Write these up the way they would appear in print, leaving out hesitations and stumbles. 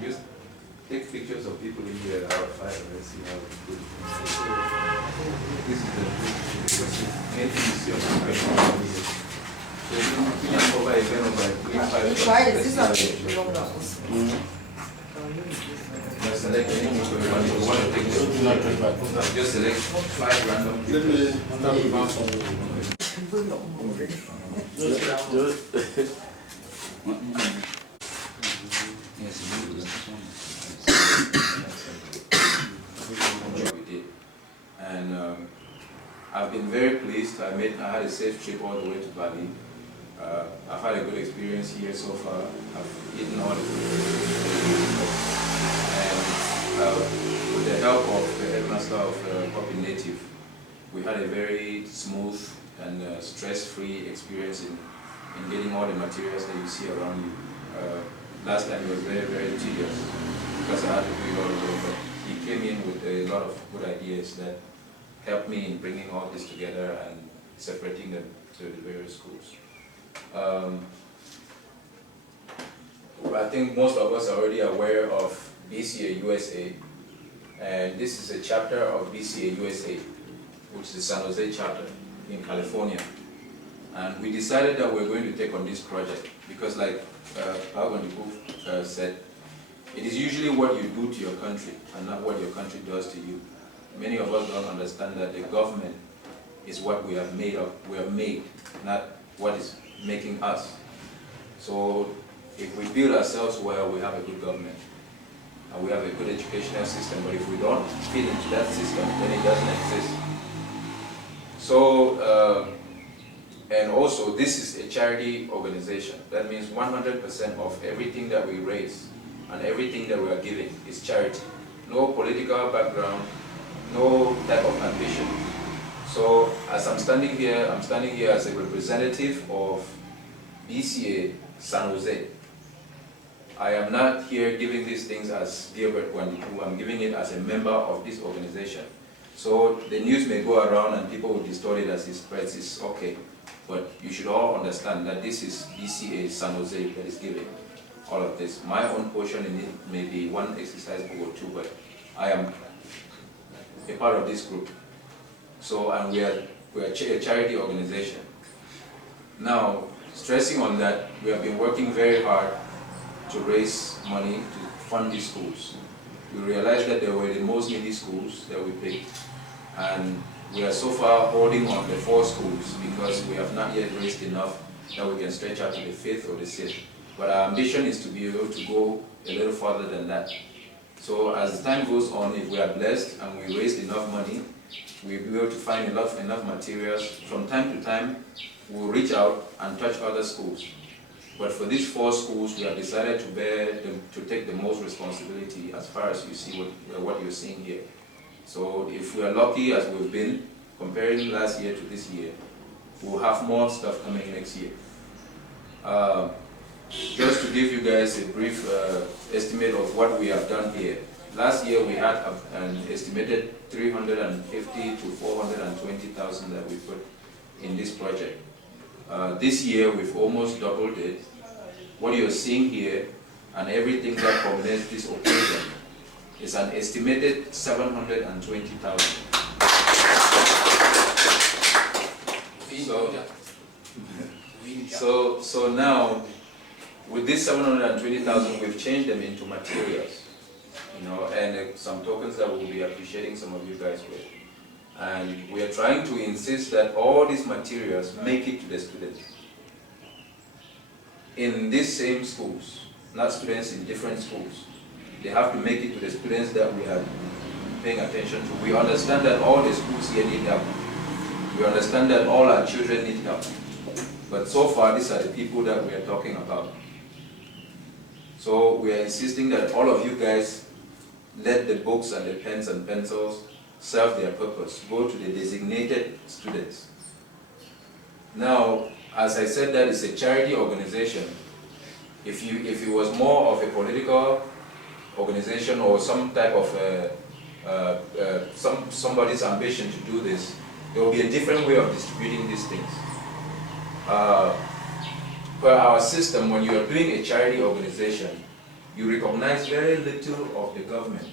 Just take pictures of people in here out of fire and let's see how good. This is the anything you see on the screen. So we can cover again over 3-5. This is Just select any photo you want to take. Just select 5 random pictures. We did, and I've been very pleased. I had a safe trip all the way to Bali. I've had a good experience here so far. I've eaten all the food, and with the help of the headmaster of Copy Native, we had a very smooth and stress-free experience in getting all the materials that you see around you. Last time it was very, very tedious because I had to do it all over, but he came in with a lot of good ideas that helped me in bringing all this together and separating them to the various schools. I think most of us are already aware of BCA USA, and this is a chapter of BCA USA, which is the San Jose chapter in California. And we decided that we're going to take on this project because, like said, it is usually what you do to your country and not what your country does to you. Many of us don't understand that the government is what we have made of. We are made, not what is making us. So if we build ourselves well, we have a good government and we have a good educational system. But if we don't fit into that system, then it doesn't exist. So, and also this is a charity organization. That means 100% of everything that we raise and everything that we are giving is charity. No political background, no type of ambition. So as I'm standing here as a representative of BCA San Jose. I am not here giving these things as Gilbert Wandiku. I'm giving it as a member of this organization. So the news may go around and people will distort it as it spreads. It's okay. But you should all understand that this is BCA San Jose that is giving all of this. My own portion in it may be one exercise book or two, but I am a part of this group. So, and we are a charity organization. Now, stressing on that, we have been working very hard to raise money to fund these schools. We realized that they were the most needy schools that we picked, and we are so far holding on the 4 schools because we have not yet raised enough that we can stretch out to the 5th or the 6th. But our ambition is to be able to go a little further than that. So as time goes on, if we are blessed and we raised enough money, we'll be able to find enough materials. From time to time, we'll reach out and touch other schools. But for these 4 schools, we have decided to take the most responsibility as far as you see what you're seeing here. So if we are lucky as we've been, comparing last year to this year, we'll have more stuff coming next year. Just to give you guys a brief estimate of what we have done here. Last year we had an estimated 350 to 420,000 that we put in this project. This year we've almost doubled it. What you're seeing here and everything that culminates this operation is an estimated 720,000. So now, with this 720,000, we've changed them into materials, and some tokens that we'll be appreciating some of you guys with. And we are trying to insist that all these materials make it to the students in these same schools, not students in different schools. They have to make it to the students that we are paying attention to. We understand that all the schools here need help. We understand that all our children need help. But so far, these are the people that we are talking about. So we are insisting that all of you guys let the books and the pens and pencils serve their purpose. Go to the designated students. Now, as I said, that is a charity organization. If it was more of a political organization or some type of somebody's ambition to do this, there will be a different way of distributing these things. Per our system, when you are doing a charity organization, you recognize very little of the government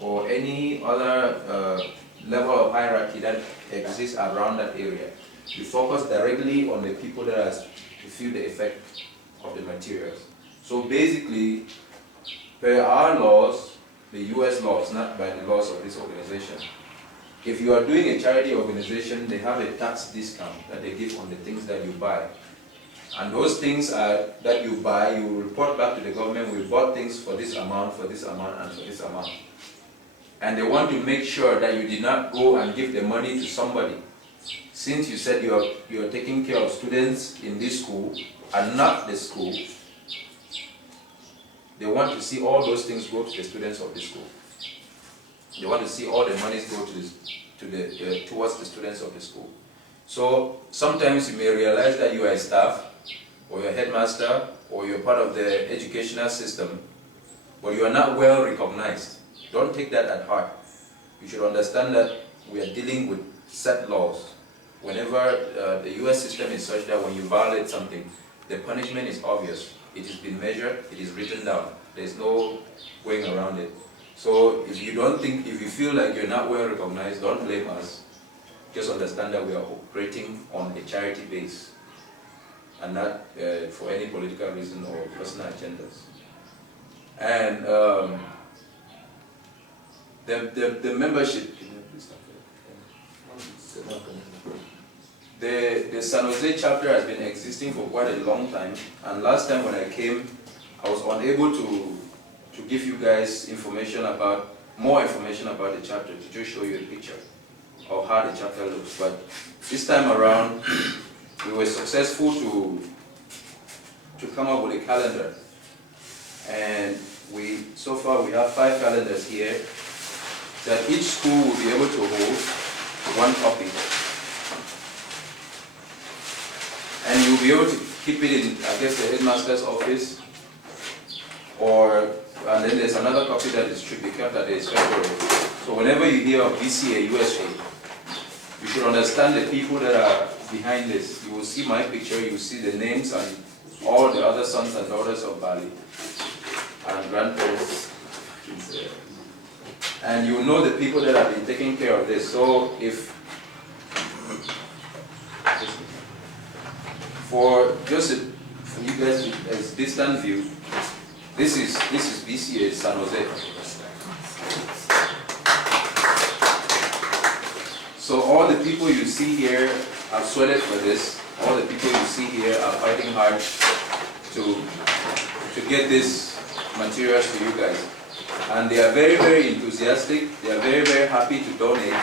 or any other level of hierarchy that exists around that area. You focus directly on the people that are to feel the effect of the materials. So basically, per our laws, the US laws, not by the laws of this organization, if you are doing a charity organization, they have a tax discount that they give on the things that you buy. And those things that you buy, you report back to the government, we bought things for this amount, and for this amount. And they want to make sure that you did not go and give the money to somebody. Since you said you are taking care of students in this school and not the school, they want to see all those things go to the students of the school. They want to see all the monies go towards the students of the school. So sometimes you may realize that you are a staff, or you're a headmaster, or you're part of the educational system, but you are not well recognized. Don't take that at heart. You should understand that we are dealing with set laws. Whenever the US system is such that when you violate something, the punishment is obvious. It has been measured, it is written down. There's no going around it. So if you feel like you're not well recognized, don't blame us. Just understand that we are operating on a charity base and not for any political reason or personal agendas. And the membership, the San Jose chapter has been existing for quite a long time, and last time when I came, I was unable to give you guys more information about the chapter, to just show you a picture of how the chapter looks. But this time around, we were successful to come up with a calendar. And so far we have 5 calendars here that each school will be able to hold 1 copy. And you'll be able to keep it in, I guess, the headmaster's office, and then there's another copy that should be kept at the inspectorate. So whenever you hear of BCA USA, you should understand the people that are behind this. You will see my picture, you will see the names and all the other sons and daughters of Bali and grandparents. And you will know the people that have been taking care of this. So for you guys as distant view, this is BCA San Jose. So all the people you see here have sweated for this. All the people you see here are fighting hard to get this materials to you guys. And they are very, very enthusiastic. They are very, very happy to donate.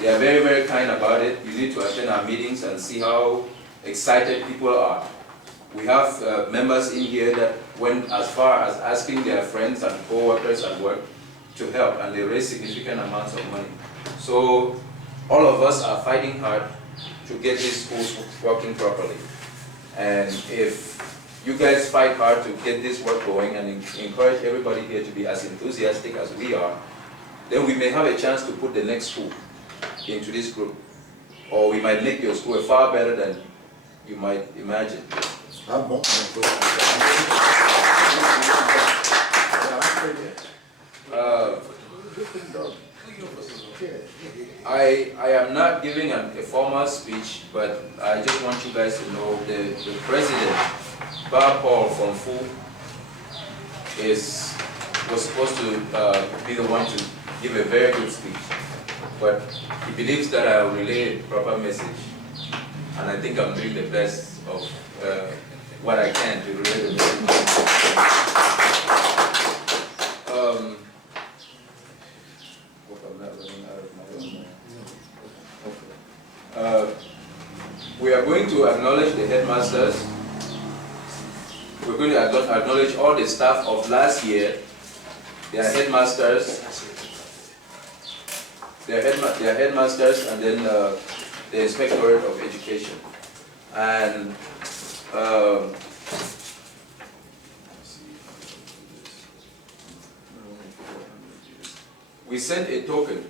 They are very, very kind about it. You need to attend our meetings and see how excited people are. We have members in here that went as far as asking their friends and co-workers at work to help, and they raise significant amounts of money. So all of us are fighting hard to get these schools working properly. And if you guys fight hard to get this work going and encourage everybody here to be as enthusiastic as we are, then we may have a chance to put the next school into this group. Or we might make your school far better than you might imagine. I am not giving a formal speech, but I just want you guys to know the president, Bob Paul from FU, was supposed to be the one to give a very good speech, but he believes that I will relay a proper message, and I think I'm doing the best of what I can to relay the message. We are going to acknowledge the headmasters. We're going to acknowledge all the staff of last year, their headmasters, and then the Inspectorate of Education. And we sent a token.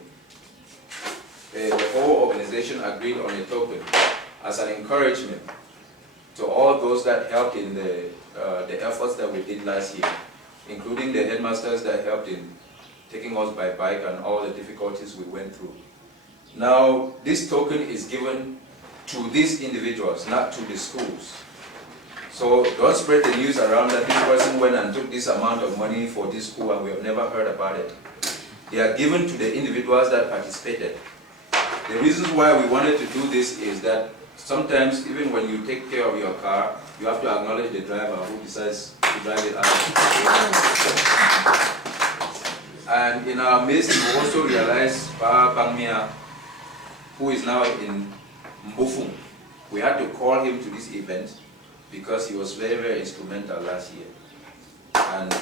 The whole organization agreed on a token as an encouragement to all those that helped in the efforts that we did last year. including the headmasters that helped in taking us by bike and all the difficulties we went through. Now, this token is given to these individuals, not to the schools. So don't spread the news around that this person went and took this amount of money for this school and we have never heard about it. They are given to the individuals that participated. The reasons why we wanted to do this is that sometimes, even when you take care of your car, you have to acknowledge the driver who decides to drive it out. And in our midst, we also realized Pa Bangmia, who is now in Mbufung. We had to call him to this event because he was very, very instrumental last year. And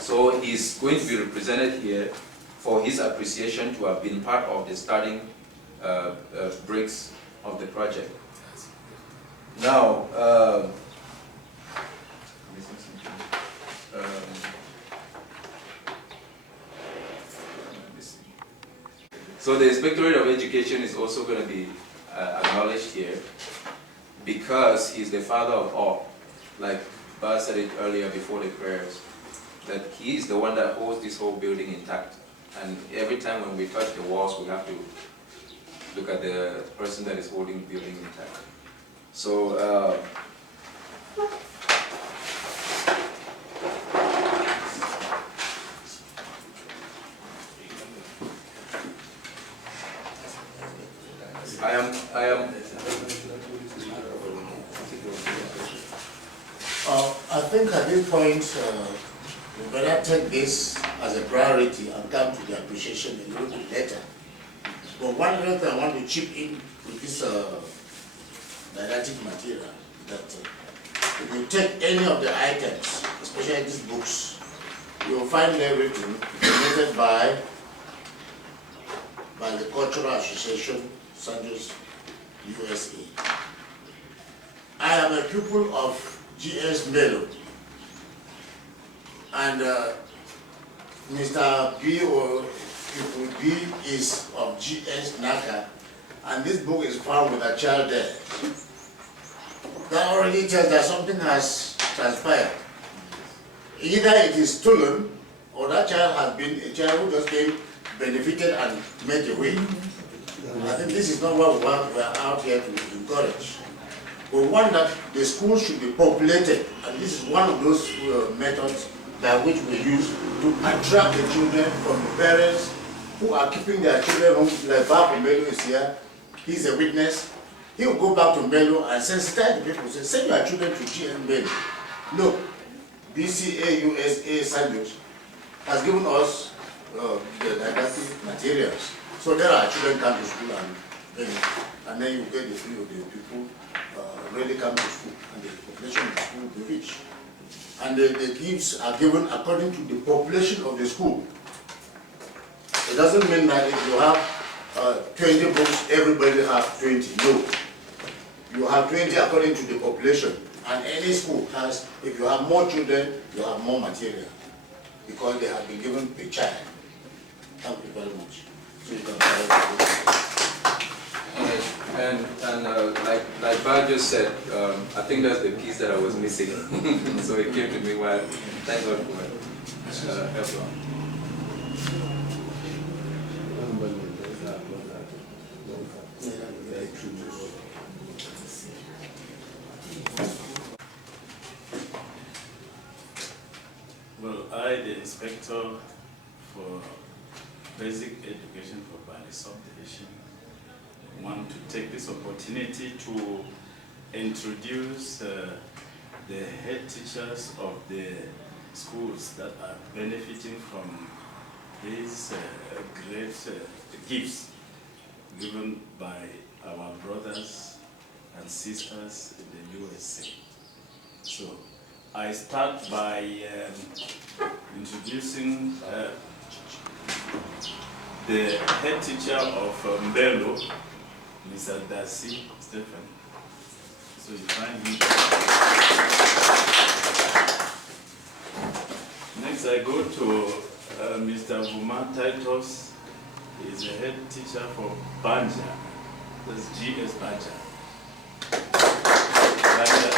so he's going to be represented here for his appreciation to have been part of the starting bricks of the project. Now, so the Inspectorate of Education is also going to be acknowledged here because he's the father of all. Like Ba said it earlier before the prayers, that he is the one that holds this whole building intact. And every time when we touch the walls, we have to look at the person that is holding the building intact. So, I think at this point, we better take this as a priority and come to the appreciation a little bit later. But one other thing I want to chip in with this didactic material, that if you take any of the items, especially these books, you will find them written, donated by the Cultural Association, San Jose, USA. I am a pupil of GS Melo, and Mr. B or Pupil B is of GS Naka, and this book is found with a child there. That already tells that something has transpired. Either it is stolen, or that child has been a child who just came, benefited and made away. I think this is not what we are out here to encourage. We want that the school should be populated, and this is one of those methods by which we use to attract the children from the parents who are keeping their children home. Like Baba Melo is here, he's a witness. He will go back to Melo and sensitize the people, say, send your children to GN Melo. Look, BCA USA San Jose has given us the didactic materials. So there our children come to school and then you get the feel of the people really come to school, and the population of the school will be rich. And the gifts are given according to the population of the school. It doesn't mean that if you have 20 books, everybody has 20. No. You have 20 according to the population. And any school has, if you have more children, you have more material, because they have been given per child. Thank you very much. So you can and like Ba just said, I think that's the piece that I was missing. So it came to me while, thank God for help. Well, I, the inspector for basic education for Bali subdivision, want to take this opportunity to introduce the head teachers of the schools that are benefiting from these great gifts given by our brothers and sisters in the USA. So I start by introducing the head teacher of Mbelo, Mr. Darcy Stephen. So you find him. Next I go to Mr. Vuma Titus. He is the head teacher for Banja. That's GS Banja. Banja.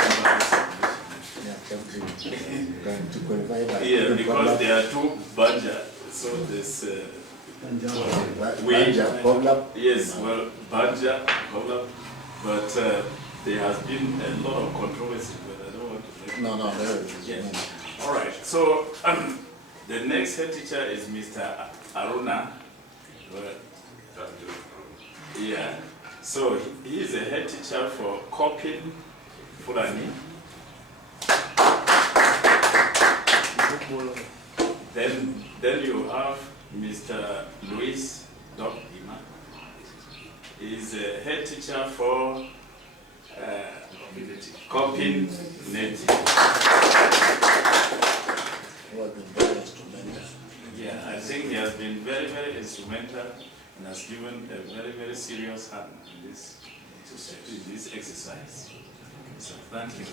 To qualify that. Yeah, because there are two Banja, so there's yes, well, Banja, Koblap, but there has been a lot of controversy, but I don't want to make No, there is. yes. All right, so the next head teacher is Mr. Aruna. Well, yeah, so he is a head teacher for Kopin Fulani. Then you have Mr. Luis Dogima. He's a head teacher for Kopin Native. Yeah, I think he has been very, very instrumental and has given a very, very serious hand in this exercise. So thank you.